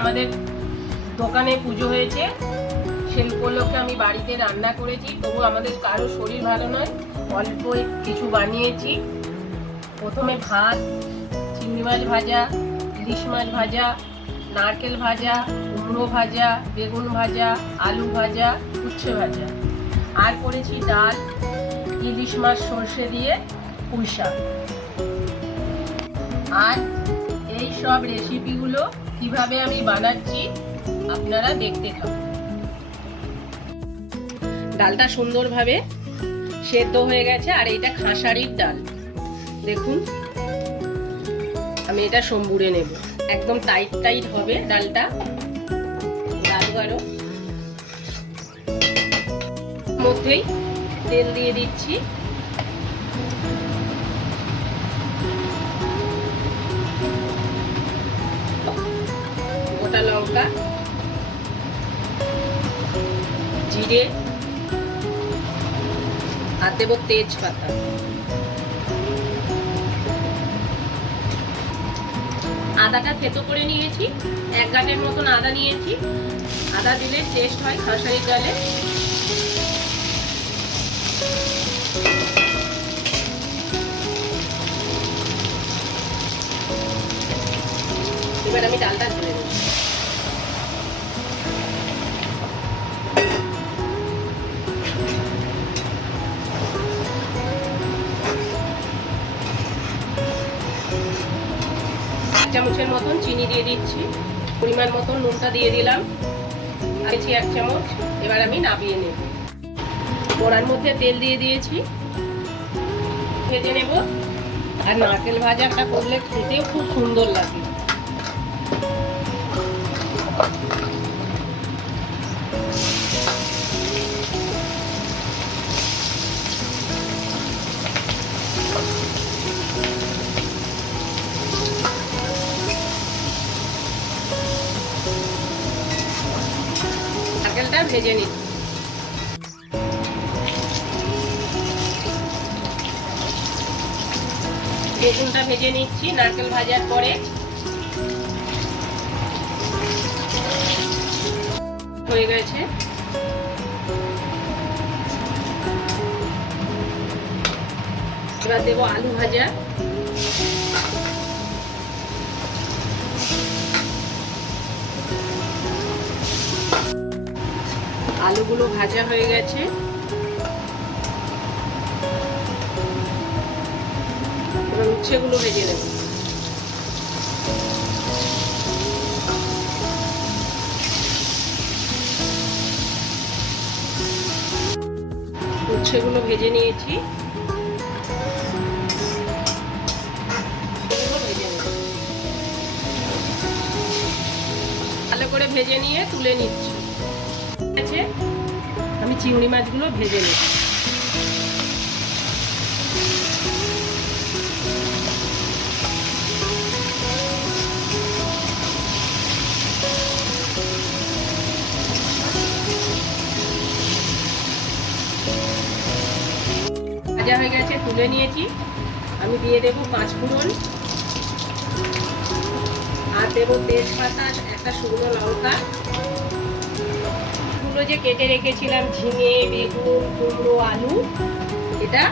আমাদের দোকানে পুজো হয়েছে। সেই উপলক্ষে আমি বাড়িতে রান্না করেছি। তবু আমাদের কারও শরীর ভালো নয়। অল্প কিছু বানিয়েছি। প্রথমে ভাত, চিংড়ি মাছ ভাজা, ইলিশ মাছ ভাজা, নারকেল ভাজা, কুমড়ো ভাজা, বেগুন ভাজা, আলু ভাজা, উচ্ছে ভাজা। আর করেছি ডাল, ইলিশ মাছ সর্ষে দিয়ে পুঁই আর এই সব রেসিপিগুলো কীভাবে আমি বানাচ্ছি, আপনারা দেখতে থাকুন। ডালটা সুন্দরভাবে সেদ্ধ হয়ে গেছে, আর এটা খাসারির ডাল। দেখুন, আমি এটা সম্বুরে নেব। একদম টাইট টাইট হবে ডালটা। ডাল গাঢ় মধ্যেই তেল দিয়ে দিচ্ছি। লঙ্কা জিরে। আর দেবো তেজপাতা। আদাটা থেতো করে নিয়েছি। এক গাঁটের মতন আদা নিয়েছি। আদা দিলে টেস্ট হয় খাসারির ডালে। এবার আমি ডালটা ঢেলে চামচের মতন চিনি দিয়ে দিচ্ছি। পরিমাণ মতন নুনটা দিয়ে দিলাম। দিয়েছি এক চামচ। এবার আমি নাবিয়ে নেব। কড়ার মধ্যে তেল দিয়ে দিয়েছি। ভেজে নেব। আর নারকেল ভাজাটা করলে খেতেও খুব সুন্দর লাগে। নারকেলটা ভেজে নিচ্ছি বেগুনটা ভেজে নিচ্ছি নারকেল ভাজার পরে। হয়ে গেছে। এবার দেবো আলু ভাজা। আলুগুলো ভাজা হয়ে গেছে। এবার উচ্ছেগুলো ভেজে নেব। উচ্ছেগুলো ভেজে নিয়েছি। ভালো করে ভেজে নিয়ে তুলে নিচ্ছি। আছে। আমি চিংড়ি মাছগুলো ভেজে নিই ভাজা হয়ে গেছে, তুলে নিয়েছি। আমি দিয়ে দেবো পাঁচ ফোড়ন। আর দেবো তেজপাতা একটা শুকনো লঙ্কা। গুলো যে কেটে রেখেছিলাম, ঝিঙে, বেগুন, কুমড়ো, আলু, এটা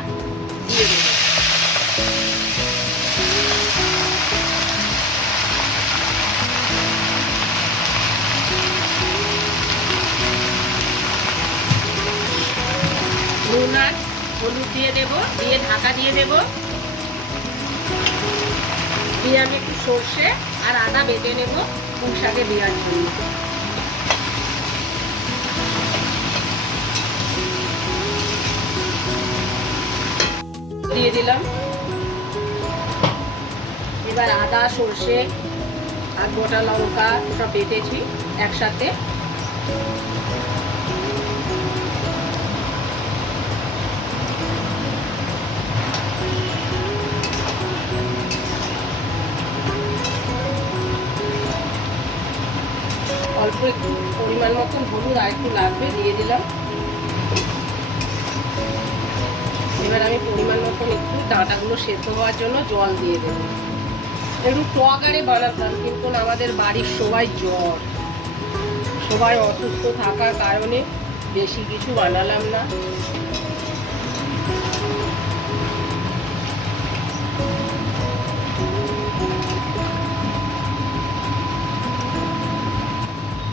দিয়ে দেবো। নুন আর হলুদ দিয়ে দেবো, দিয়ে ঢাকা দিয়ে দেবো। দিয়ে আমি একটু সর্ষে আর আদা বেটে নেব পুঁই শাকে দেওয়ার জন্য। দিয়ে দিলাম। এবার আদা, সর্ষে আর গোটা লঙ্কা সব বেটেছি একসাথে। অল্প একটু পরিমাণ মতন হলুদ আর একটু লাগবে, দিয়ে দিলাম। এবার আমি পরিমাণ মতন একটু ডাঁটাগুলো সেদ্ধ হওয়ার জন্য জল দিয়ে দেব। একটু টগারে বানাতাম, কিন্তু আমাদের বাড়ির সবাই জ্বর। সবাই অসুস্থ থাকার কারণে বেশি কিছু বানালাম না।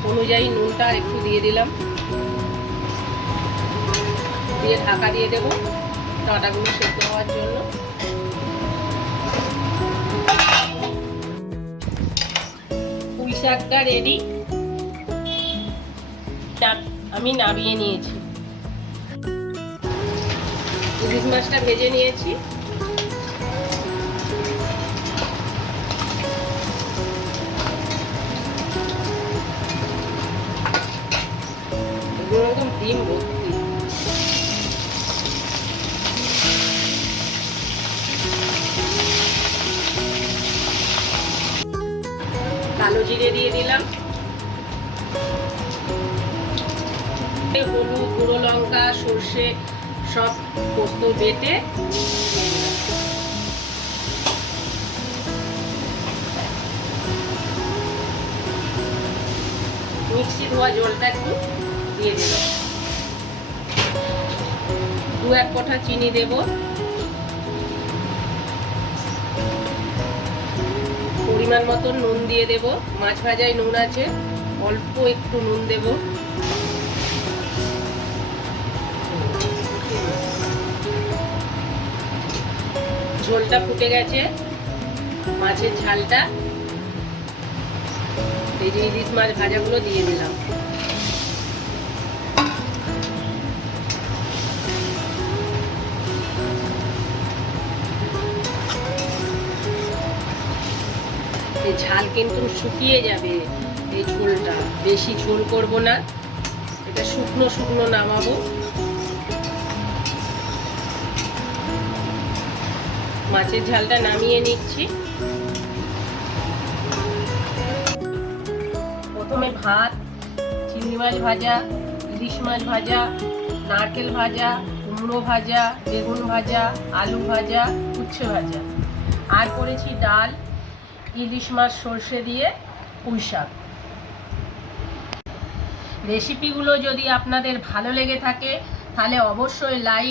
অনুযায়ী নুনটা একটু দিয়ে দিলাম। দিয়ে ঢাকা দিয়ে দেবো। ডাঁটাগুলো সেদ্ধ হওয়ার জন্য। পুঁই শাকটা রেডি আমি নামিয়ে নিয়েছি। ইলিশ মাছটা ভেজে নিয়েছি। কালো জিরে দিয়ে দিলাম। হলুদ, গুঁড়ো লঙ্কা, সর্ষে সব পোস্ত বেটে মিক্সি ধোয়া জলটা একটু দিয়ে দিলাম। দু এক কঠা চিনি দেব। পরিমাণ মতন নুন দিয়ে দেব। মাছ ভাজায় নুন আছে, অল্প একটু নুন দেব। ঝোলটা ফুটে গেছে। মাছের ঝালটা। এই যে ইলিশ মাছ ভাজাগুলো দিয়ে দিলাম। ঝাল কিন্তু শুকিয়ে যাবে এই ঝোলটা। বেশি ঝোল করব না। এটা শুকনো শুকনো নামাবো। মাছের ঝালটা নামিয়ে নিচ্ছি। প্রথমে ভাত, চিংড়ি মাছ ভাজা, ইলিশ মাছ ভাজা, নারকেল ভাজা, কুমড়ো ভাজা, বেগুন ভাজা, আলু ভাজা, উচ্ছে ভাজা। আর করেছি ডাল। ইলিশ মাছ, সর্ষে দিয়ে পুঁই শাক। রেসিপিগুলো যদি আপনাদের ভালো লেগে থাকে, তাহলে অবশ্যই লাইক